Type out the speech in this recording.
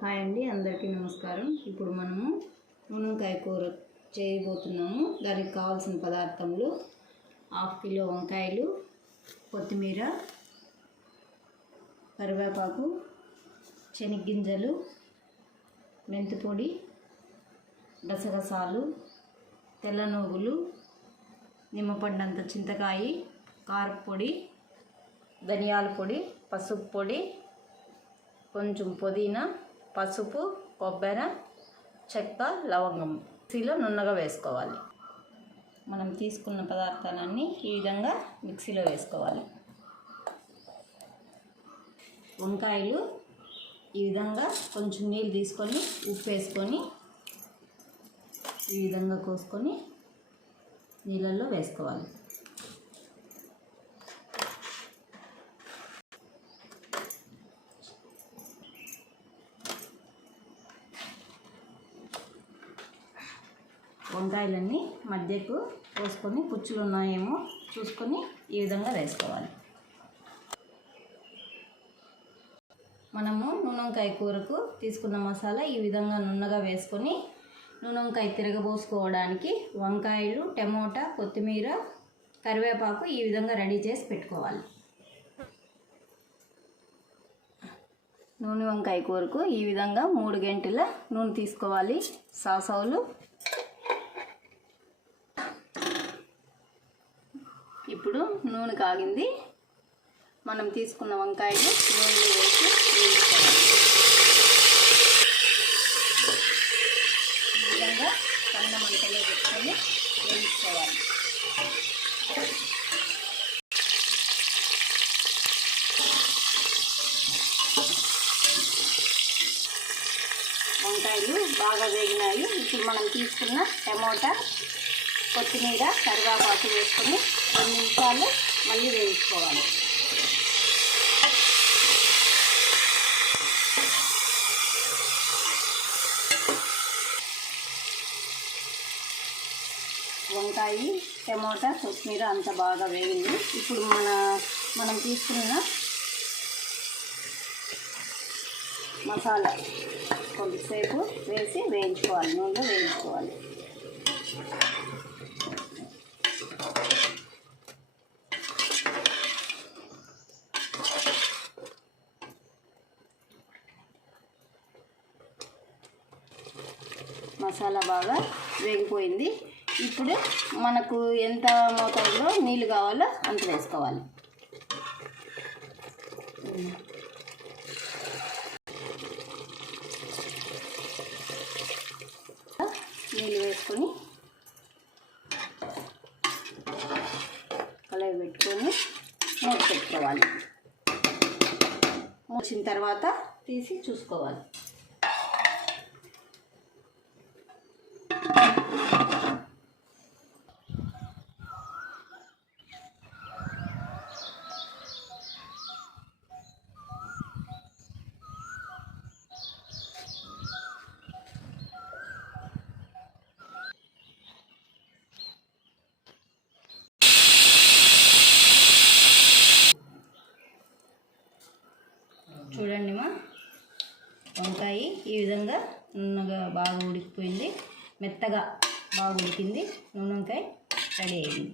Hi అండి, అందరికీ నమస్కారం. ఇప్పుడు మనము మునక్కాయ కూర చేయబోతున్నాము. దానికి కావాల్సిన పదార్థములు: 1/2 కిలో వంకాయలు, కొత్తిమీర, కరివేపాకు, శనగగింజలు, మెంతిపొడి, గసగసాలు, తెల్ల నువ్వులు, నిమ్మపండంత చింతకాయ, కారపొడి, ధనియాల పొడి, పసుపు పొడి, కొంచెం పుదీనా, పసుపు, కొబ్బరి, చెక్క, లవంగం మిక్సీలో నున్నగా వేసుకోవాలి. మనం తీసుకున్న పదార్థాలన్నీ ఈ విధంగా మిక్సీలో వేసుకోవాలి. వంకాయలు ఈ విధంగా కొంచెం నీళ్ళు తీసుకొని ఉప్పు వేసుకొని ఈ విధంగా కోసుకొని నీళ్ళల్లో వేసుకోవాలి. వంకాయలన్నీ మధ్యకు పోసుకొని పుచ్చులు ఉన్నాయేమో చూసుకొని ఈ విధంగా వేసుకోవాలి. మనము నూనెంకాయ కూరకు తీసుకున్న మసాలా ఈ విధంగా నున్నగా వేసుకొని నూనెంకాయ తిరగబోసుకోవడానికి వంకాయలు, టమోటా, కొత్తిమీర, కరివేపాకు ఈ విధంగా రెడీ చేసి పెట్టుకోవాలి. నూనె వంకాయ కూరకు ఈ విధంగా 3 గంటల నూనె తీసుకోవాలి. సాసవులు ఇప్పుడు నూనె కాగింది. మనం తీసుకున్న వంకాయలు నూనెలో వేసి వేయించుకోవాలి. ఈ విధంగా సన్న మంటలో పెట్టుకొని వేయించుకోవాలి. వంకాయలు బాగా వేగినాయి. ఇప్పుడు మనం తీసుకున్న టమోటా, కొత్తిమీర, కరివేపాకు వేసుకొని 2 నిమిషాలు మళ్ళీ వేయించుకోవాలి. వంకాయ, టమోటా, కొత్తిమీర అంతా బాగా వేగింది. ఇప్పుడు మనం తీసుకున్న మసాలా కొద్దిసేపు వేసి వేయించుకోవాలి. నూనెలో వేయించుకోవాలి. మసాలా బాగా వేగిపోయింది. ఇప్పుడు మనకు ఎంత మోతాదులో నీళ్ళు కావాలో అంత వేసుకోవాలి. నీళ్ళు వేసుకొని కలయి పెట్టుకొని మూత పెట్టుకోవాలి. మూసిన తర్వాత తీసి చూసుకోవాలి. చూడండి వంకాయ ఈ విధంగా నున్నగా బాగా ఉడికిపోయింది. మెత్తగా బాగా ఉడికింది. నూనె వంకాయ రెడీ అయింది.